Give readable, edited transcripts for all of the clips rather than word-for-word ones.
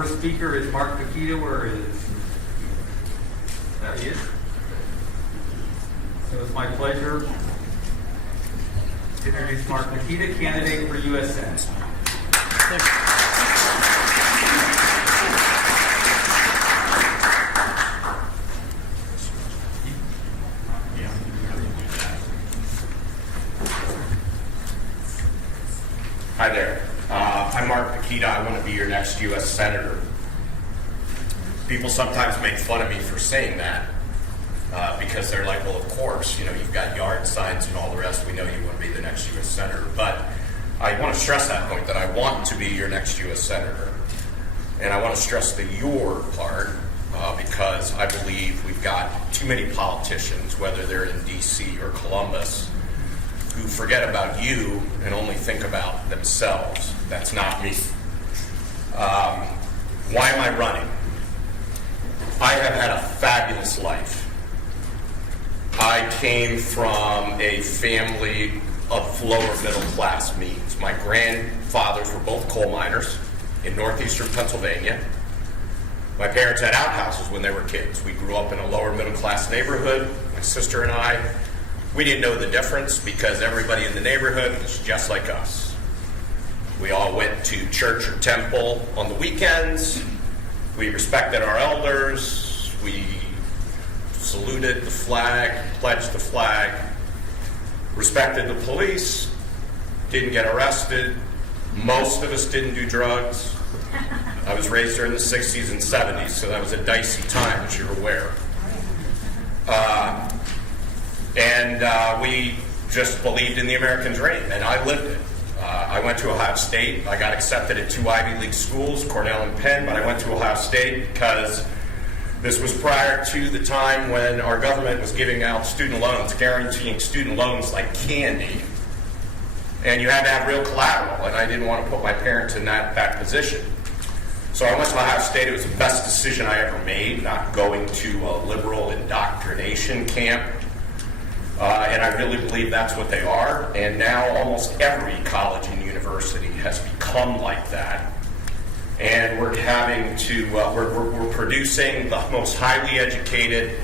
first speaker is Mark Pukita. Where is? There he is. So it's my pleasure to introduce Mark Pukita, candidate for U.S. Senate. Hi there. I'm Mark Pukita. I want to be your next U.S. Senator. People sometimes make fun of me for saying that because they're like, well, of course, you've got yard signs and all the rest. We know you want to be the next U.S. Senator. But I want to stress that point, that I want to be your next U.S. Senator. And I want to stress the "your" part because I believe we've got too many politicians, whether they're in D.C. or Columbus, who forget about you and only think about themselves. That's not me. Why am I running? I have had a fabulous life. I came from a family of lower middle class means. My grandfathers were both coal miners in northeastern Pennsylvania. My parents had outhouses when they were kids. We grew up in a lower middle class neighborhood. My sister and I, we didn't know the difference because everybody in the neighborhood was just like us. We all went to church or temple on the weekends. We respected our elders. We saluted the flag, pledged the flag, respected the police, didn't get arrested. Most of us didn't do drugs. I was raised during the 60s and 70s, so that was a dicey time, as you're aware. And we just believed in the American dream, and I lived it. I went to Ohio State. I got accepted at 2 Ivy League schools, Cornell and Penn, but I went to Ohio State because this was prior to the time when our government was giving out student loans, guaranteeing student loans like candy. And you had to have real collateral, and I didn't want to put my parents in that position. So I went to Ohio State. It was the best decision I ever made, not going to a liberal indoctrination camp. And I really believe that's what they are. And now almost every college and university has become like that. And we're having to, we're producing the most highly educated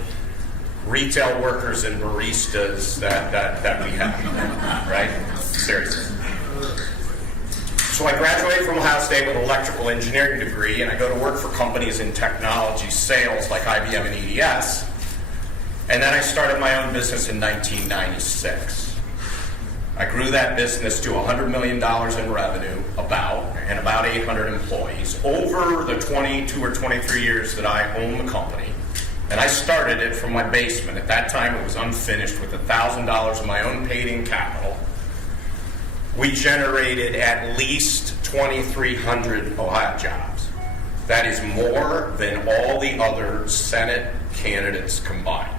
retail workers and baristas that we have, right? Seriously. So I graduated from Ohio State with an electrical engineering degree, and I go to work for companies in technology sales like IBM and EDS. And then I started my own business in 1996. I grew that business to $100 million in revenue, and about 800 employees over the 22 or 23 years that I own the company. And I started it from my basement. At that time, it was unfinished with $1,000 of my own paid-in capital. We generated at least 2,300 Ohio jobs. That is more than all the other Senate candidates combined.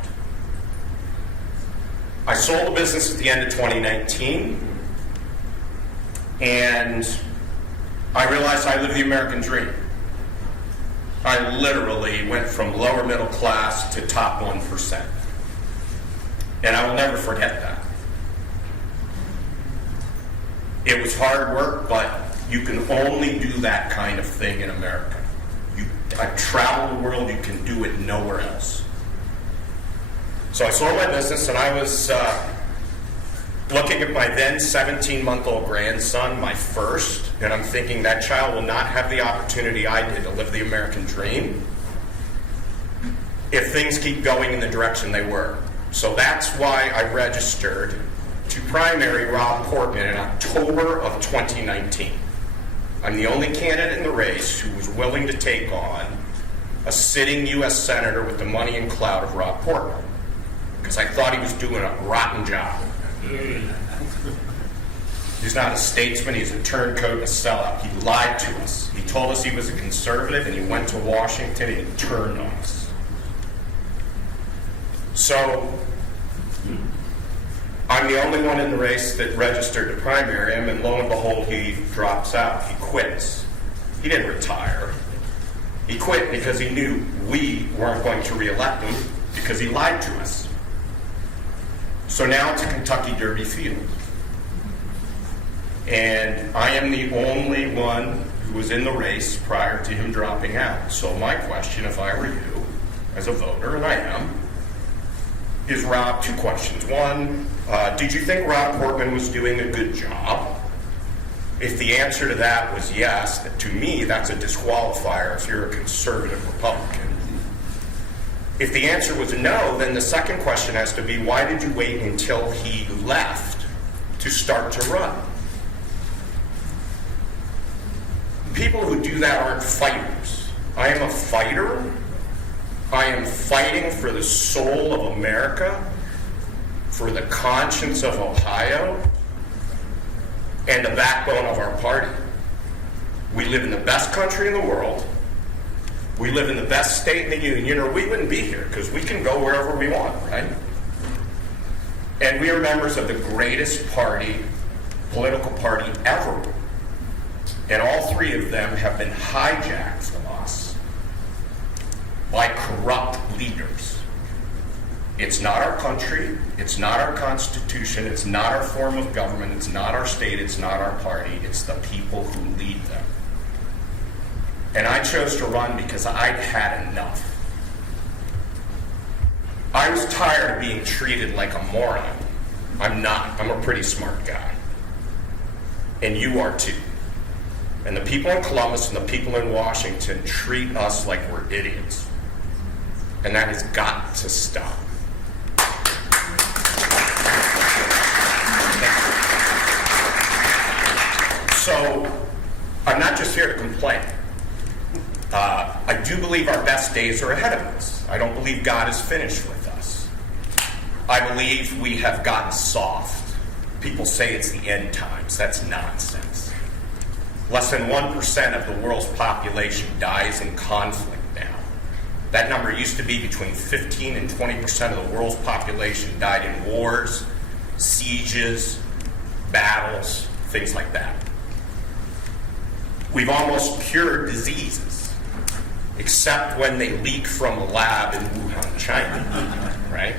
I sold the business at the end of 2019, and I realized I lived the American dream. I literally went from lower middle class to top 1%. And I will never forget that. It was hard work, but you can only do that kind of thing in America. I've traveled the world, you can do it nowhere else. So I sold my business, and I was looking at my then 17-month-old grandson, my first, and I'm thinking that child will not have the opportunity I did to live the American dream if things keep going in the direction they were. So that's why I registered to primary Rob Portman in October of 2019. I'm the only candidate in the race who was willing to take on a sitting U.S. Senator with the money and clout of Rob Portman, because I thought he was doing a rotten job. He's not a statesman, he's a turncoat and a sellout. He lied to us. He told us he was a conservative, and he went to Washington and he turned on us. So, I'm the only one in the race that registered to primary him, and lo and behold, he drops out. He quits. He didn't retire. He quit because he knew we weren't going to re-elect him because he lied to us. So now it's a Kentucky Derby field. And I am the only one who was in the race prior to him dropping out. So my question, if I were you, as a voter, and I am, is Rob, two questions. One, did you think Rob Portman was doing a good job? If the answer to that was yes, to me, that's a disqualifier if you're a conservative Republican. If the answer was no, then the second question has to be, why did you wait until he left to start to run? People who do that aren't fighters. I am a fighter. I am fighting for the soul of America, for the conscience of Ohio, and the backbone of our party. We live in the best country in the world. We live in the best state in the union, or we wouldn't be here, because we can go wherever we want, right? And we are members of the greatest party, political party ever. And all three of them have been hijacked from us by corrupt leaders. It's not our country, it's not our Constitution, it's not our form of government, it's not our state, it's not our party, it's the people who lead them. And I chose to run because I'd had enough. I was tired of being treated like a moron. I'm not. I'm a pretty smart guy. And you are too. And the people in Columbus and the people in Washington treat us like we're idiots. And that has got to stop. So, I'm not just here to complain. I do believe our best days are ahead of us. I don't believe God is finished with us. I believe we have gotten soft. People say it's the end times. That's nonsense. Less than 1% of the world's population dies in conflict now. That number used to be between 15 and 20% of the world's population died in wars, sieges, battles, things like that. We've almost cured diseases, except when they leak from a lab in Wuhan, China, right?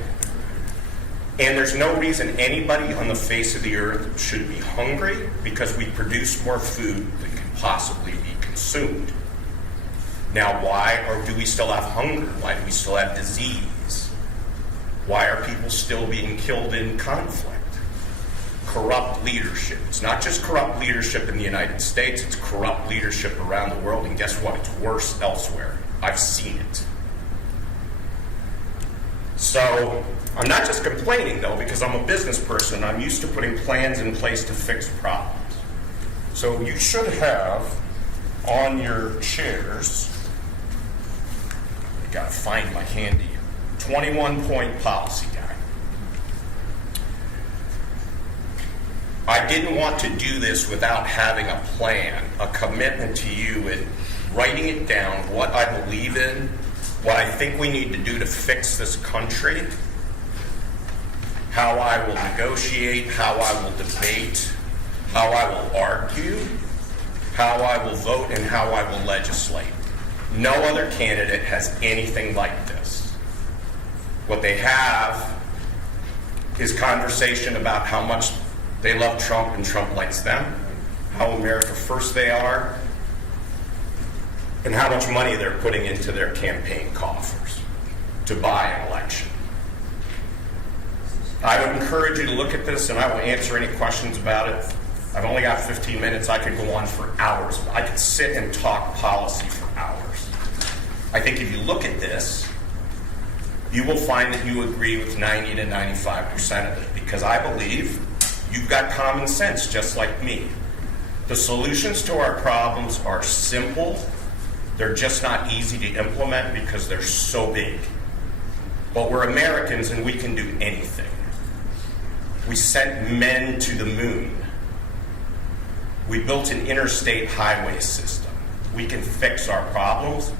And there's no reason anybody on the face of the earth should be hungry, because we produce more food than can possibly be consumed. Now, why or do we still have hunger? Why do we still have disease? Why are people still being killed in conflict? Corrupt leadership. It's not just corrupt leadership in the United States, it's corrupt leadership around the world, and guess what? It's worse elsewhere. I've seen it. So, I'm not just complaining, though, because I'm a business person. I'm used to putting plans in place to fix problems. So you should have on your chairs, I gotta find my handy 21-point policy guide. I didn't want to do this without having a plan, a commitment to you, and writing it down, what I believe in, what I think we need to do to fix this country, how I will negotiate, how I will debate, how I will argue, how I will vote, and how I will legislate. No other candidate has anything like this. What they have is conversation about how much they love Trump and Trump likes them, how America first they are, and how much money they're putting into their campaign coffers to buy an election. I would encourage you to look at this, and I will answer any questions about it. I've only got 15 minutes. I could go on for hours. I could sit and talk policy for hours. I think if you look at this, you will find that you agree with 90 to 95% of it, because I believe you've got common sense just like me. The solutions to our problems are simple. They're just not easy to implement because they're so big. But we're Americans and we can do anything. We sent men to the moon. We built an interstate highway system. We can fix our problems.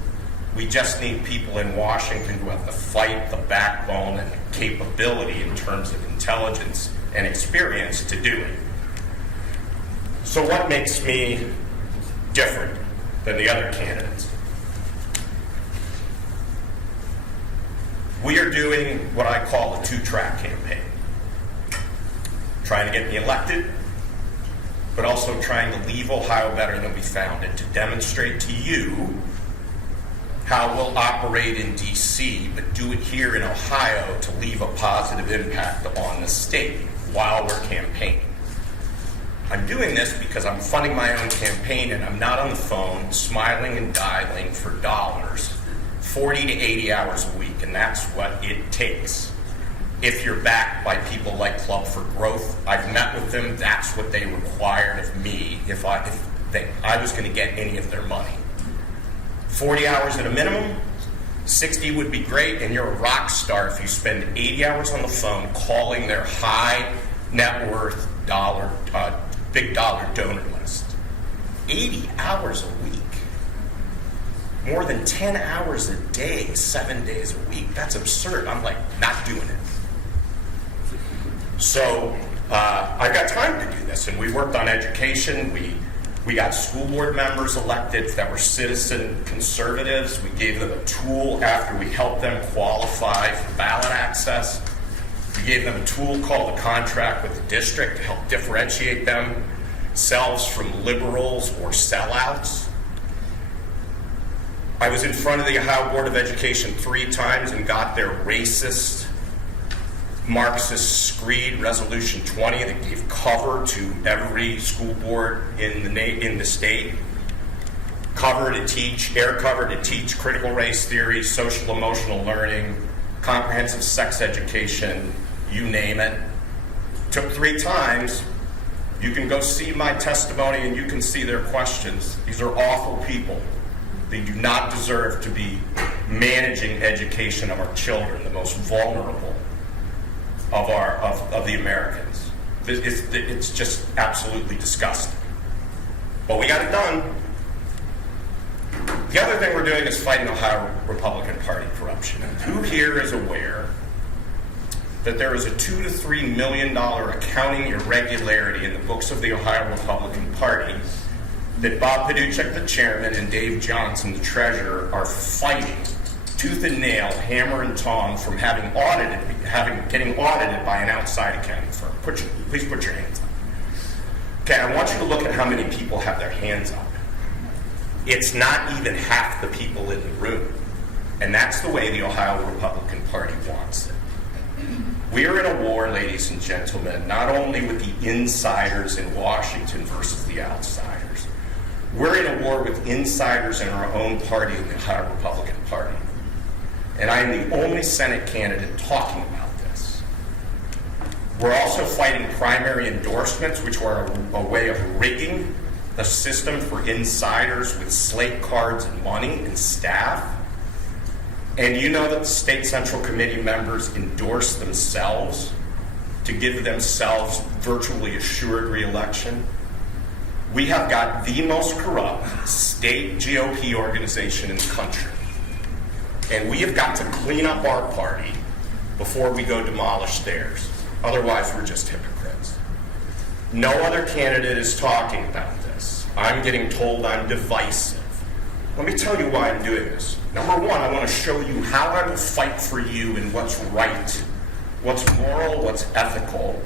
We just need people in Washington who have the fight, the backbone, and the capability in terms of intelligence and experience to do it. So what makes me different than the other candidates? We are doing what I call a two-track campaign. Trying to get me elected but also trying to leave Ohio better than we found it, to demonstrate to you how we'll operate in D.C., but do it here in Ohio to leave a positive impact on the state while we're campaigning. I'm doing this because I'm funding my own campaign and I'm not on the phone smiling and dialing for dollars 40 to 80 hours a week, and that's what it takes. If you're backed by people like Club for Growth, I've met with them, that's what they required of me if I was going to get any of their money. 40 hours at a minimum, 60 would be great, and you're a rock star if you spend 80 hours on the phone calling their high net worth big dollar donor list. 80 hours a week. More than 10 hours a day, 7 days a week. That's absurd. I'm like, not doing it. So I got time to do this, and we worked on education. We got school board members elected that were citizen conservatives. We gave them a tool after we helped them qualify for ballot access. We gave them a tool called the contract with the district to help differentiate themselves from liberals or sellouts. I was in front of the Ohio Board of Education 3 times and got their racist, Marxist screed Resolution 20 that gave cover to every school board in the state. Air cover to teach critical race theory, social emotional learning, comprehensive sex education, you name it. Took 3 times. You can go see my testimony and you can see their questions. These are awful people. They do not deserve to be managing education of our children, the most vulnerable of the Americans. It's just absolutely disgusting. But we got it done. The other thing we're doing is fighting Ohio Republican Party corruption. Who here is aware that there is a $2 to $3 million accounting irregularity in the books of the Ohio Republican Party that Bob Paduchek, the chairman, and Dave Johnson, the treasurer, are fighting tooth and nail, hammer and tong, from getting audited by an outside accounting firm. Please put your hands up. Okay, I want you to look at how many people have their hands up. It's not even half the people in the room. And that's the way the Ohio Republican Party wants it. We are in a war, ladies and gentlemen, not only with the insiders in Washington versus the outsiders. We're in a war with insiders in our own party, in the Ohio Republican Party. And I am the only Senate candidate talking about this. We're also fighting primary endorsements, which are a way of rigging the system for insiders with slate cards and money and staff. And you know that the state central committee members endorse themselves to give themselves virtually assured re-election. We have got the most corrupt state GOP organization in the country. And we have got to clean up our party before we go demolish theirs. Otherwise, we're just hypocrites. No other candidate is talking about this. I'm getting told I'm divisive. Let me tell you why I'm doing this. Number one, I want to show you how I will fight for you and what's right, what's moral, what's ethical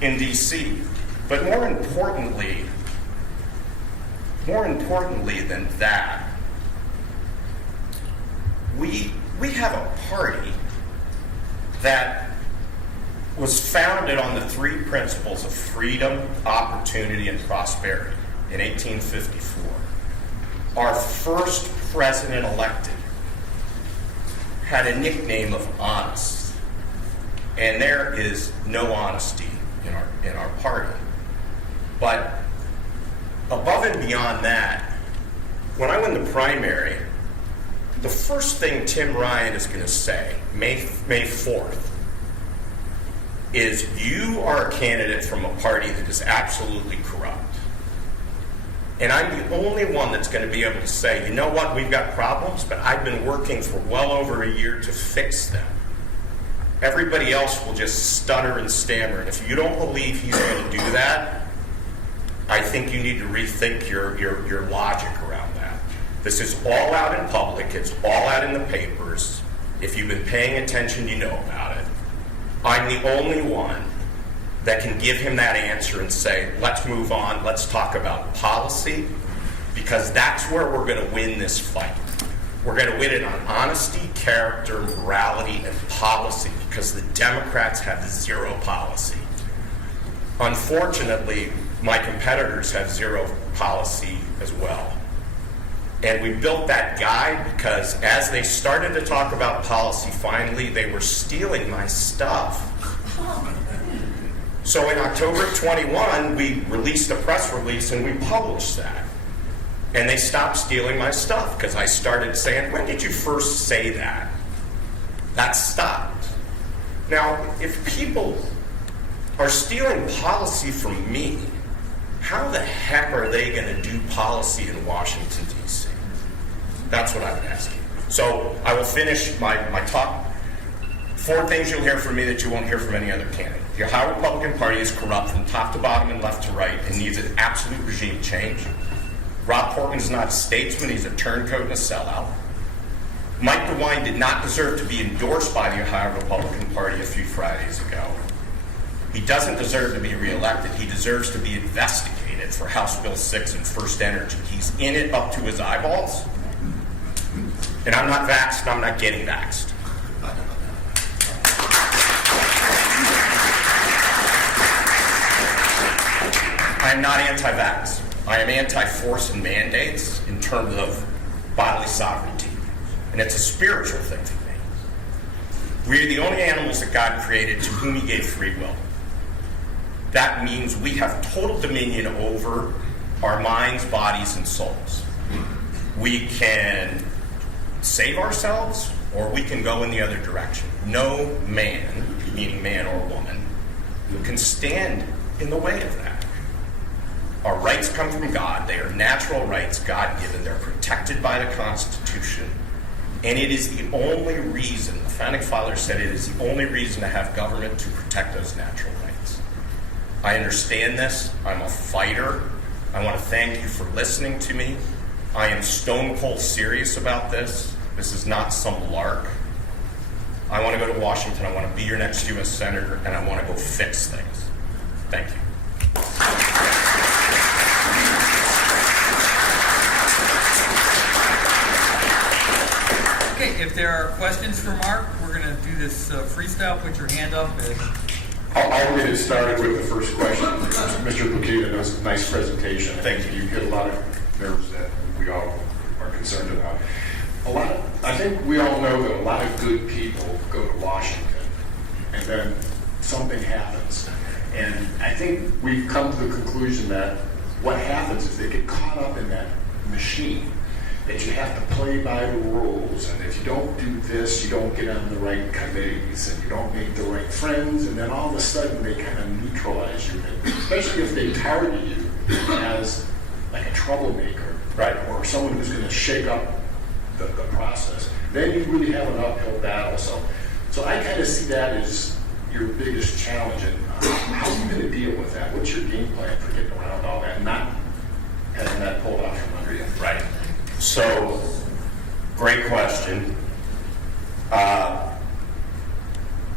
in D.C. But more importantly than that, we have a party that was founded on the 3 principles of freedom, opportunity, and prosperity in 1854. Our first president elected had a nickname of Honest, and there is no honesty in our party. But above and beyond that, when I win the primary, the first thing Tim Ryan is going to say, May 4th, is you are a candidate from a party that is absolutely corrupt. And I'm the only one that's going to be able to say, you know what, we've got problems, but I've been working for well over a year to fix them. Everybody else will just stutter and stammer. And if you don't believe he's going to do that, I think you need to rethink your logic around that. This is all out in public. It's all out in the papers. If you've been paying attention, you know about it. I'm the only one that can give him that answer and say, let's move on, let's talk about policy, because that's where we're going to win this fight. We're going to win it on honesty, character, morality, and policy, because the Democrats have zero policy. Unfortunately, my competitors have zero policy as well. And we built that guide because as they started to talk about policy, finally, they were stealing my stuff. So in October of 21, we released a press release and we published that. And they stopped stealing my stuff because I started saying, when did you first say that? That stopped. Now, if people are stealing policy from me, how the heck are they going to do policy in Washington, D.C.? That's what I would ask you. So I will finish my talk. 4 things you'll hear from me that you won't hear from any other candidate. The Ohio Republican Party is corrupt from top to bottom and left to right and needs an absolute regime change. Rob Portman is not a statesman, he's a turncoat and a sellout. Mike DeWine did not deserve to be endorsed by the Ohio Republican Party a few Fridays ago. He doesn't deserve to be reelected. He deserves to be investigated for House Bill 6 and First Energy. He's in it up to his eyeballs. And I'm not vaxxed, I'm not getting vaxxed. I am not anti-vax. I am anti-force and mandates in terms of bodily sovereignty. And it's a spiritual thing for me. We are the only animals that God created to whom he gave free will. That means we have total dominion over our minds, bodies, and souls. We can save ourselves, or we can go in the other direction. No man, meaning man or woman, can stand in the way of that. Our rights come from God. They are natural rights, God-given. They're protected by the Constitution. And it is the only reason, the Founding Fathers said it is the only reason to have government to protect those natural rights. I understand this. I'm a fighter. I want to thank you for listening to me. I am stone cold serious about this. This is not some lark. I want to go to Washington. I want to be your next U.S. Senator, and I want to go fix things. Thank you. Okay, if there are questions for Mark, we're going to do this freestyle. Put your hand up. I'll get it started with the first question. Mr. Pukita, nice presentation. Thank you. You hit a lot of nerves that we all are concerned about. I think we all know that a lot of good people go to Washington, and then something happens. And I think we've come to the conclusion that what happens is they get caught up in that machine, that you have to play by the rules, and if you don't do this, you don't get on the right committees, and you don't make the right friends, and then all of a sudden they kind of neutralize you, especially if they target you as like a troublemaker, right, or someone who's going to shake up the process. Then you really have an uphill battle. So I kind of see that as your biggest challenge. And how are you going to deal with that? What's your game plan for getting around all that and not having that pulled out from under you? Right. So, great question.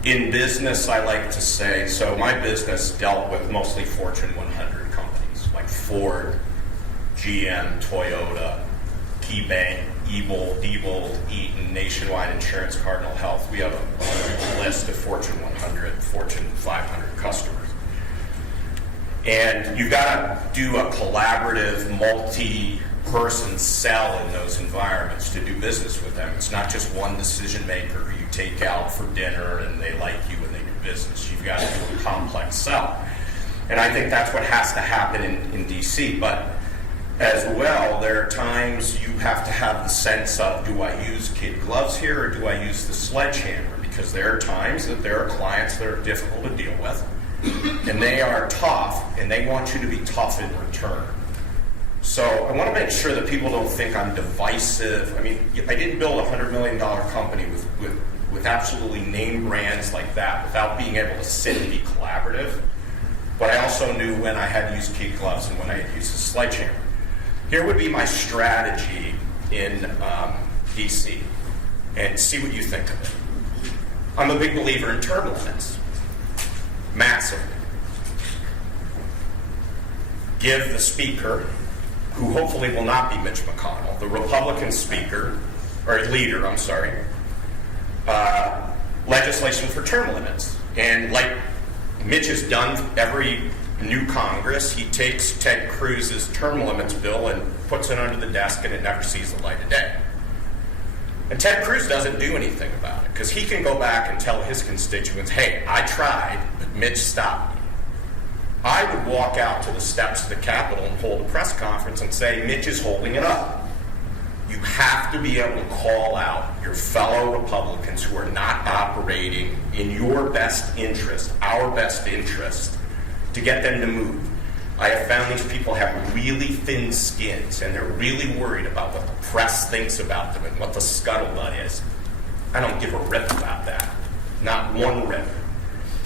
In business, I like to say, so my business dealt with mostly Fortune 100 companies like Ford, GM, Toyota, KeyBank, Diebold, Eaton, Nationwide Insurance, Cardinal Health. We have a list of Fortune 100, Fortune 500 customers. And you've got to do a collaborative, multi-person sell in those environments to do business with them. It's not just one decision maker who you take out for dinner and they like you and they do business. You've got to do a complex sell. And I think that's what has to happen in D.C. But as well, there are times you have to have the sense of, do I use kid gloves here or do I use the sledgehammer? Because there are times that there are clients that are difficult to deal with, and they are tough, and they want you to be tough in return. So I want to make sure that people don't think I'm divisive. I mean, I didn't build a $100 million company with absolutely name brands like that without being able to sit and be collaborative. But I also knew when I had to use kid gloves and when I had to use a sledgehammer. Here would be my strategy in DC, and see what you think of it. I'm a big believer in term limits, massively. give the speaker, who hopefully will not be Mitch McConnell, the Republican speaker, or leader, I'm sorry, legislation for term limits. And like Mitch has done every new Congress, he takes Ted Cruz's term limits bill and puts it under the desk, and it never sees the light of day. And Ted Cruz doesn't do anything about it, because he can go back and tell his constituents, hey, I tried, but Mitch stopped me. I would walk out to the steps of the Capitol and hold a press conference and say, Mitch is holding it up. You have to be able to call out your fellow Republicans who are not operating in your best interest, our best interest, to get them to move. I have found these people have really thin skins, and they're really worried about what the press thinks about them and what the scuttlebutt is. I don't give a rip about that. Not one rip.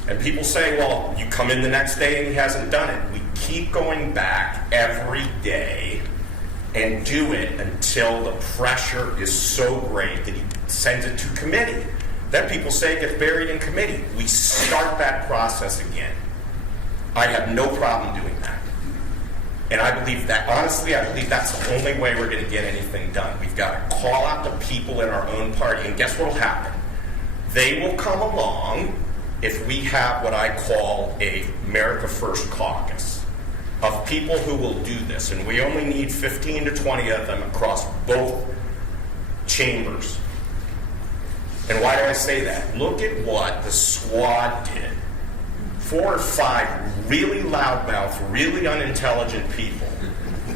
And people say, well, you come in the next day and he hasn't done it. We keep going back every day and do it until the pressure is so great that he sends it to committee. Then people say it gets buried in committee. We start that process again. I have no problem doing that. And I believe that, honestly, I believe that's the only way we're going to get anything done. We've got to call out the people in our own party, and guess what will happen? They will come along if we have what I call a America First caucus of people who will do this, and we only need 15 to 20 of them across both chambers. And why do I say that? Look at what the squad did. 4 or 5 really loudmouth, really unintelligent people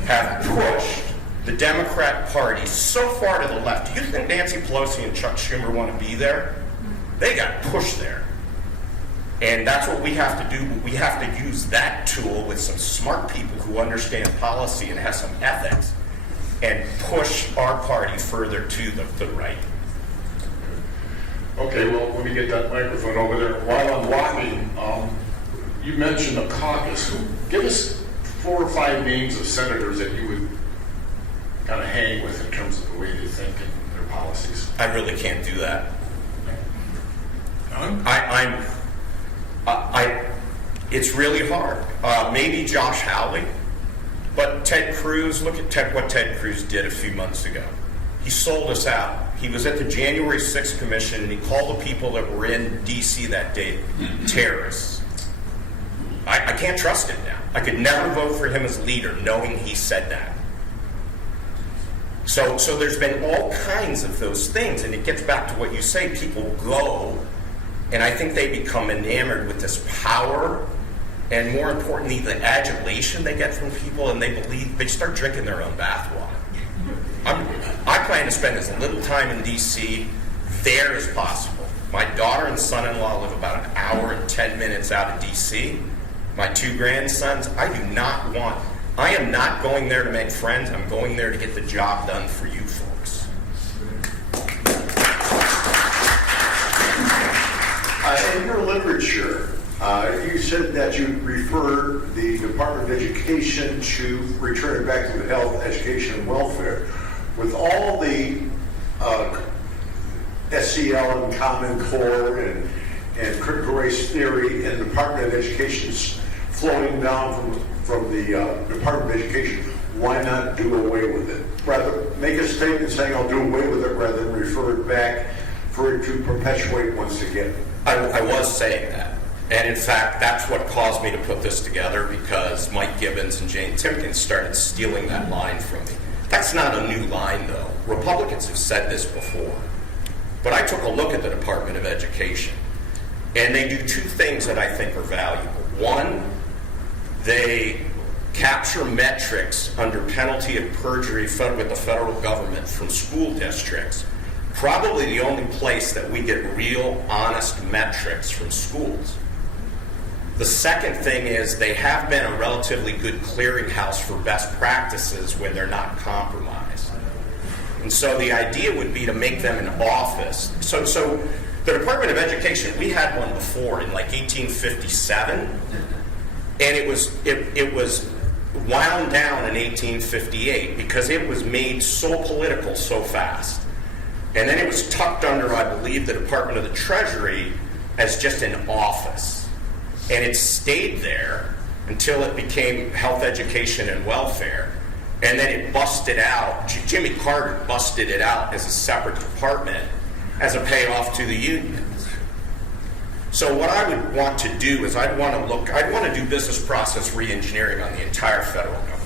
have pushed the Democrat Party so far to the left. Do you think Nancy Pelosi and Chuck Schumer want to be there? They got pushed there. And that's what we have to do. We have to use that tool with some smart people who understand policy and have some ethics and push our party further to the right. Okay, well, let me get that microphone over there. While I'm walking, you mentioned a caucus. Give us 4 or 5 names of senators that you would kind of hang with in terms of the way they think and their policies. I really can't do that. None? It's really hard. Maybe Josh Hawley, but Ted Cruz, look at what Ted Cruz did a few months ago. He sold us out. He was at the January 6th Commission, and he called the people that were in D.C. that day terrorists. I can't trust him now. I could never vote for him as leader knowing he said that. So there's been all kinds of those things, and it gets back to what you say. People go, and I think they become enamored with this power, and more importantly, the adulation they get from people, and they start drinking their own bathwater. I plan to spend as little time in D.C. there as possible. My daughter and son-in-law live about an hour and 10 minutes out of D.C. My 2 grandsons, I am not going there to make friends. I'm going there to get the job done for you folks. In your literature, you said that you refer the Department of Education to return it back to the health, education, and welfare. With all the SEL and Common Core and critical race theory and the Department of Education flowing down from the Department of Education, why not do away with it? Rather, make a statement saying I'll do away with it rather than refer it back for it to perpetuate once again. I was saying that. And in fact, that's what caused me to put this together, because Mike Gibbons and Jane Timken started stealing that line from me. That's not a new line, though. Republicans have said this before. But I took a look at the Department of Education, and they do 2 things that I think are valuable. One, they capture metrics under penalty of perjury with the federal government from school districts. Probably the only place that we get real, honest metrics from schools. The second thing is they have been a relatively good clearinghouse for best practices when they're not compromised. And so the idea would be to make them an office. So the Department of Education, we had one before in like 1857, and it was wound down in 1858 because it was made so political so fast. And then it was tucked under, I believe, the Department of the Treasury as just an office. And it stayed there until it became health, education, and welfare. And then it busted out, Jimmy Carter busted it out as a separate department as a payoff to the unions. So what I would want to do is I'd want to do business process re-engineering on the entire federal government.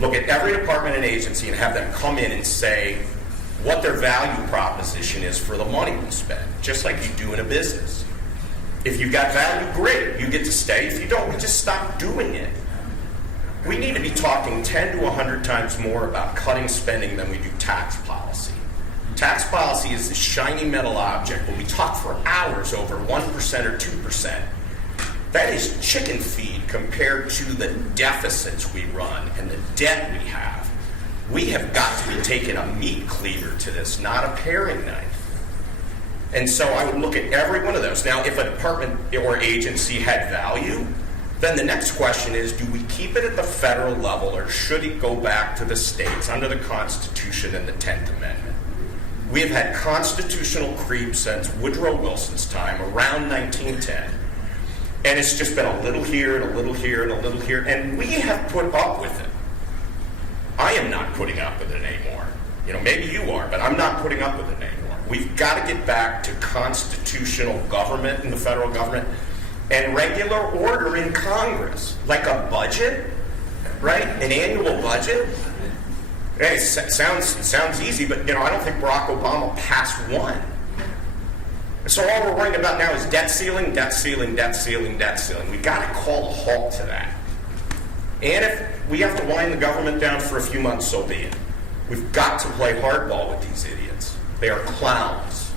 Look at every department and agency and have them come in and say what their value proposition is for the money we spend, just like you do in a business. If you've got value, great, you get to stay. If you don't, we just stop doing it. We need to be talking 10 to 100 times more about cutting spending than we do tax policy. Tax policy is this shiny metal object where we talk for hours over 1% or 2%. That is chicken feed compared to the deficits we run and the debt we have. We have got to be taking a meat cleaver to this, not a paring knife. And so I would look at every one of those. Now, if a department or agency had value, then the next question is, do we keep it at the federal level or should it go back to the states under the Constitution and the 10th Amendment? We have had constitutional creep since Woodrow Wilson's time, around 1910. And it's just been a little here and a little here and a little here, and we have put up with it. I am not putting up with it anymore. You know, maybe you are, but I'm not putting up with it anymore. We've got to get back to constitutional government in the federal government and regular order in Congress, like a budget, right? An annual budget. Hey, it sounds easy, but you know, I don't think Barack Obama passed one. So all we're worrying about now is debt ceiling, debt ceiling, debt ceiling, debt ceiling. We've got to call a halt to that. And if we have to wind the government down for a few months, so be it. We've got to play hardball with these idiots. They are clowns.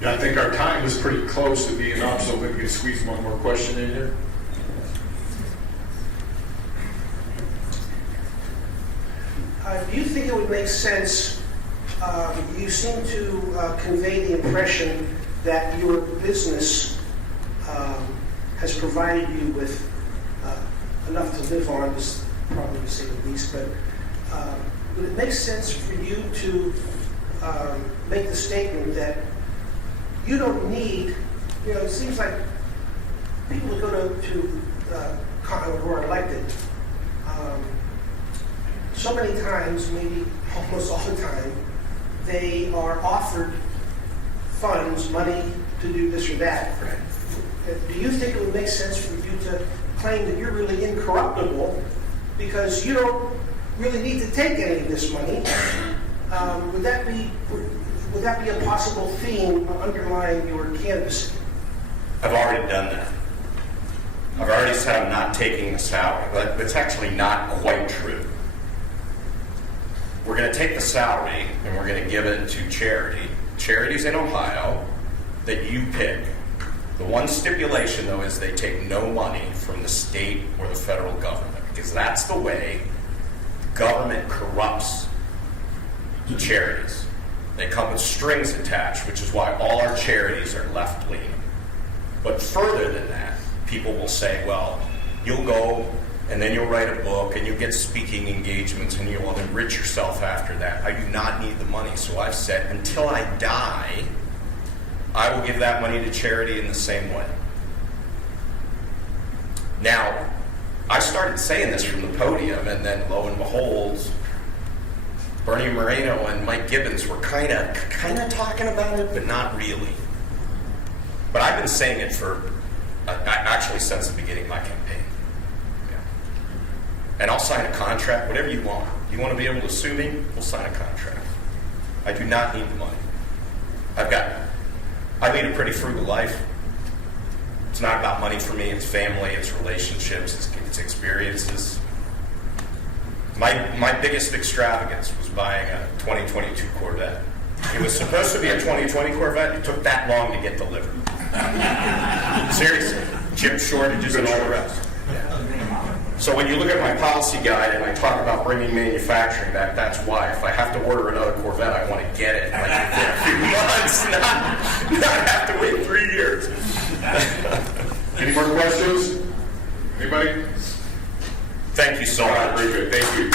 Yeah, I think our time is pretty close to being up, so maybe we can squeeze one more question in here. Do you think it would make sense, you seem to convey the impression that your business has provided you with enough to live on, is probably to say the least, but would it make sense for you to make the statement that you don't need, you know, it seems like people who go to who are elected, so many times, maybe almost all the time, they are offered funds, money to do this or that. Right. Do you think it would make sense for you to claim that you're really incorruptible because you don't really need to take any of this money? Would that be a possible theme underlying your canvassing? I've already done that. I've already said I'm not taking the salary, but it's actually not quite true. We're going to take the salary and we're going to give it to charities in Ohio that you pick. The one stipulation, though, is they take no money from the state or the federal government, because that's the way government corrupts the charities. They come with strings attached, which is why all our charities are left-leaning. But further than that, people will say, well, you'll go and then you'll write a book and you'll get speaking engagements and you'll enrich yourself after that. I do not need the money. So I've said, until I die, I will give that money to charity in the same way. Now, I started saying this from the podium, and then lo and behold, Bernie Moreno and Mike Gibbons were kind of talking about it, but not really. But I've been saying it for actually since the beginning of my campaign. And I'll sign a contract, whatever you want. You want to be able to sue me? We'll sign a contract. I do not need the money. I lead a pretty frugal life. It's not about money for me. It's family, it's relationships, it's experiences. My biggest extravagance was buying a 2022 Corvette. It was supposed to be a 2020 Corvette. It took that long to get delivered. Seriously. Chip shortages and all the rest. So when you look at my policy guide and I talk about bringing manufacturing back, that's why. If I have to order another Corvette, I want to get it like within a few months, not have to wait 3 years. Any more questions? Anybody? Thank you so much. Very good. Thank you.